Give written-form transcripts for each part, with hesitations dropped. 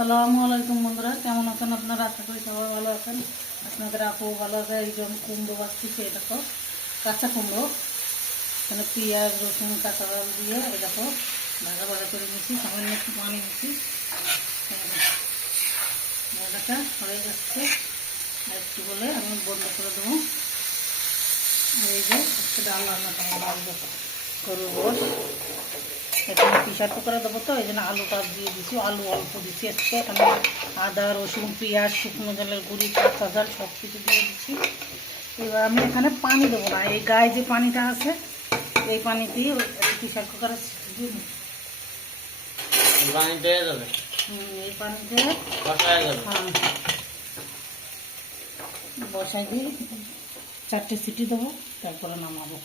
আসসালামু আলাইকুম বন্ধুরা, কেমন আছেন আপনারা? আশা করি সবাই ভালো আছেন। আপনাদের আপু ভালো আছে। এই যে কুমড়ো বাছতেছি, এই দেখো কাঁচা কুমড়ো, এখানে পেঁয়াজ রসুন কাঁচা দিয়ে এই দেখো ভাজা ভাজা করে নিচ্ছি, সামান্য একটু পানি দিচ্ছি। ভাজাটা হয়ে যাচ্ছে, আর একটু বলে আমি বন্ধ করে দেবো। এই যে একটু ডাল রান্না করবো, গরুর গোশ। এখানে প্রেশার কুকারে দেবো, তো এই জন্য আলুটা দিয়ে দিচ্ছি, আলু অল্প দিচ্ছি আজকে। এখানে আদা রসুন পেঁয়াজ শুকনো জলের গুঁড়ি কাঁচা ঝাল সব কিছু দিয়ে দিচ্ছি। এবার আমি এখানে পানি দেবো না, এই গায়ে যে পানিটা আছে এই পানি দিয়ে প্রেশার কুকারে দিয়ে দিই। এই পানি দিয়ে বসাই দিয়ে 4টে সিটি দেবো, তারপরে নামাবো।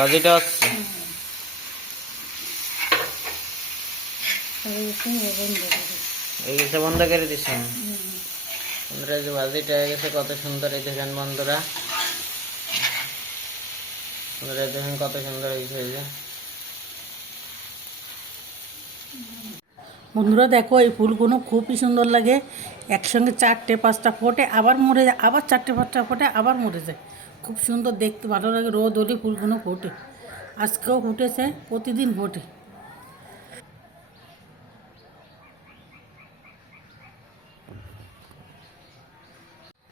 ভাজিটা হচ্ছে বন্ধ করে দিচ্ছি বন্ধুরা। যে ভাজিটা হয়ে গেছে কত সুন্দর, এই দেখেন বন্ধুরা, বন্ধুরা দেখেন কত সুন্দর হয়েছে। এই যে বন্ধুরা দেখো, এই ফুলগুলো খুবই সুন্দর লাগে, একসঙ্গে 4টে 5টা ফোটে আবার মরে যায়, আবার 4টে 5টা ফোটে আবার মরে যায়, খুব সুন্দর দেখতে ভালো লাগে। রোদ হলে ফুলগুলো ফোটে, আজকেও ফুটেছে, প্রতিদিন ফোটে।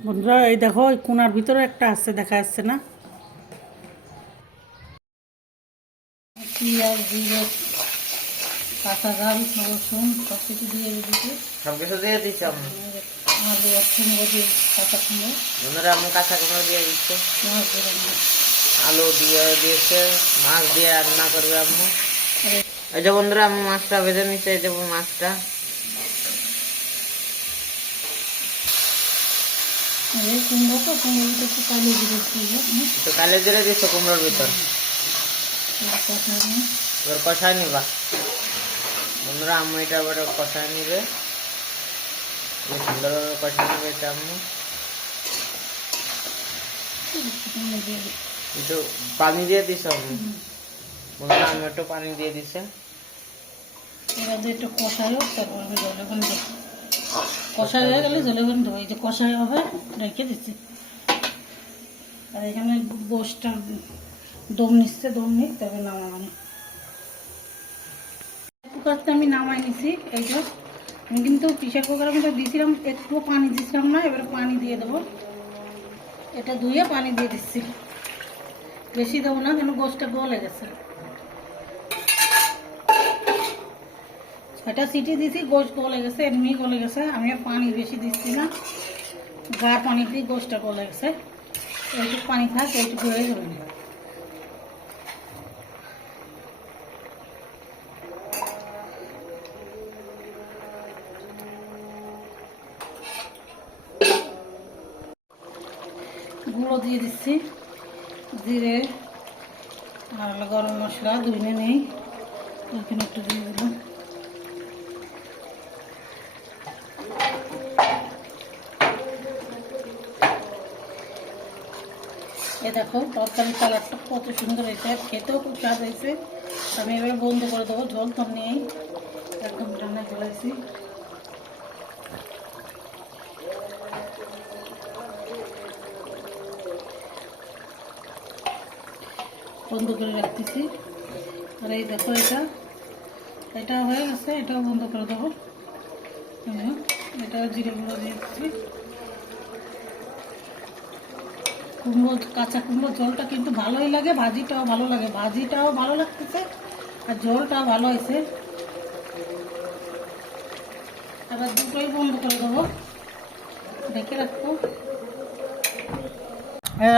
বন্ধুরা এই দেখো, এই কোনার ভিতরে একটা আছে, দেখা যাচ্ছে না? পেঁয়াজ জিরে কাঁচা ঝাল রসুন সব কিছু দিয়ে দিচ্ছি, সব কিছু দিয়ে দিচ্ছি। আলু আর কুমড়ো দিয়ে কাঁচা কুমড়ো, বন্ধুরা আমি কাঁচা কুমড়ো দিয়ে দিচ্ছি, মাছ দিয়ে রান্না, আলু দিয়ে দিয়েছে, মাছ দিয়ে রান্না করবে আম্মু। এই যে বন্ধুরা আমি মাছটা ভেজে নিচ্ছি, এই যে মাছটা কুমড়ো, তো কুমড়োর ভিতরে একটু কালো জিরে তো কালে জিরে দিচ্ছ কুমড়োর ভিতর, এবার কষায় নিবা বন্ধুরা। আম্মু এটা আবার কষায় নিবে, সুন্দরভাবে কষায় নিবে এটা আম্মু। একটু পানি দিয়ে দিছ আম্মু, বন্ধুরা আমি একটু পানি দিয়ে দিছে। এবার একটু কষাই হোক, তারপর আমি জলে করে দেবো। কষাই হয়ে গেলে জলে করে দেবো, এই যে কষাই হবে রেখে দিচ্ছি। আর এখানে গোশটা দম নিচ্ছে, দম নিক তবে নামানো। কুকারটা আমি নামাই নিছি, এই যে আমি কিন্তু প্রেশার কুকারের মধ্যে দিয়েছিলাম, একটু পানি দিচ্ছিলাম না, এবারে পানি দিয়ে দেবো। এটা ধুয়ে পানি দিয়ে দিচ্ছি, বেশি দেবো না, কেন গোশটা গলে গেছে। এটা সিটি দিছি, গোশ গলে গেছে, এমনি গলে গেছে, আমি আর পানি বেশি দিচ্ছি না, গা পানি দিয়ে গোশটা গলে গেছে। এইটুকু পানি থাক, এইটুকু হয়ে যাবে না। গুঁড়ো দিয়ে দিচ্ছি, জিরে আর গরম মশলা ধুয়ে নেই, এখানে একটু দিয়ে দিলাম। এ দেখো তরকারির কালারটা কত সুন্দর হয়েছে, খেতেও খুব স্বাদ হয়েছে। আমি এবার বন্ধ করে দেবো, ঝোল তো নেই, একদম রান্নায় চলেছি। বন্ধ করে রাখতেছি। আর এই দেখো, এটা হয়ে গেছে, এটাও বন্ধ করে দেবো। এটাও জিরে গুঁড়ো দিয়ে দিচ্ছি। কুমড়ো, কাঁচা কুমড়ো ঝোলটা কিন্তু ভালোই লাগে, ভাজিটাও ভালো লাগে, ভাজিটাও ভালো লাগতেছে আর ঝোলটাও ভালো হয়েছে। এবার দুটোই বন্ধ করে দেবো, ঢেকে রাখবো।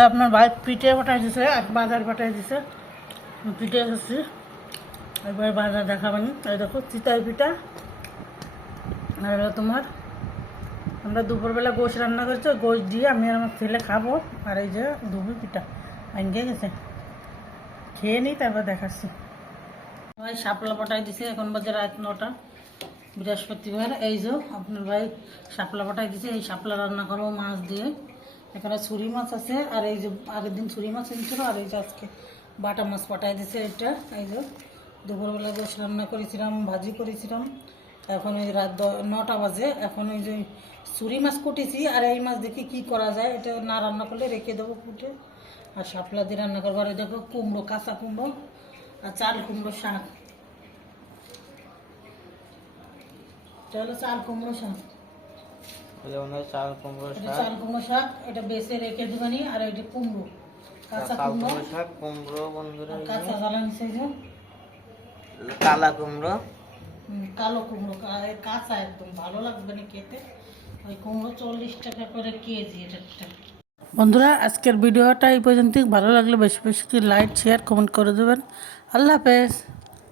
আপনার ভাই পিঠে পাঠাই দিছে, বাজার পাঠাই দিছে, পিঠে এসেছি, এবার বাজার দেখাবেন। এই দেখো চিতাই পিঠা, আর তোমার আমরা দুপুরবেলা গোশ রান্না করছি, গোশ দিয়ে আমি আর আমার ছেলে খাবো। আর এই যে দুপুর পিঠা আনিয়ে গেছে, খেয়ে নিই তারপর দেখাচ্ছি। ভাই শাপলা পাঠাই দিছে, এখন বাজে রাত 9টা, বৃহস্পতিবার। এই যে আপনার ভাই শাপলা পাঠাই দিছে, এই শাপলা রান্না করবো মাছ দিয়ে। এখানে ছুরি মাছ আছে, আর এই যে আগের দিন ছুরি মাছ এনেছিল, আর এই যে আজকে বাটা মাছ পাঠাই দিছে। এটা এই যে দুপুরবেলা গোশ রান্না করেছিলাম, ভাজি করেছিলাম। এখন ওই রাত 9টা বাজে। এখন ওই যে ছুরি মাছ কুটেছি, আর এই মাছ দেখি কি করা যায়। এটা না রান্না করলে রেখে দেবো কুটে, আর শাপলা দিয়ে রান্না করবো। আর এই দেখো কুমড়ো, কাঁচা কুমড়ো আর চাল কুমড়ো শাক। চলো চাল কুমড়ো শাক, এই যে বন্ধুরা চাল কুমড়ো এটা শাক, চাল কুমড়ো শাক, এটা বেছে রেখে দেবানি। আর এটা কুমড়ো, কাঁচা চাল কুমড়ো, কুমড়ো শাক, কুমড়ো বন্ধুরা, আর এই কাঁচা জ্বালানি সেই যে যে কালা কুমড়ো। কালো কুমড়ো, কাঁচা একদম ভালো লাগবে না খেতে। ওই কুমড়ো 40 টাকা করে কেজি এটা একটা। বন্ধুরা আজকের ভিডিওটা এই পর্যন্ত। ভালো লাগলে বেশি বেশি লাইক শেয়ার কমেন্ট করে দেবেন। আল্লাহ হাফেজ।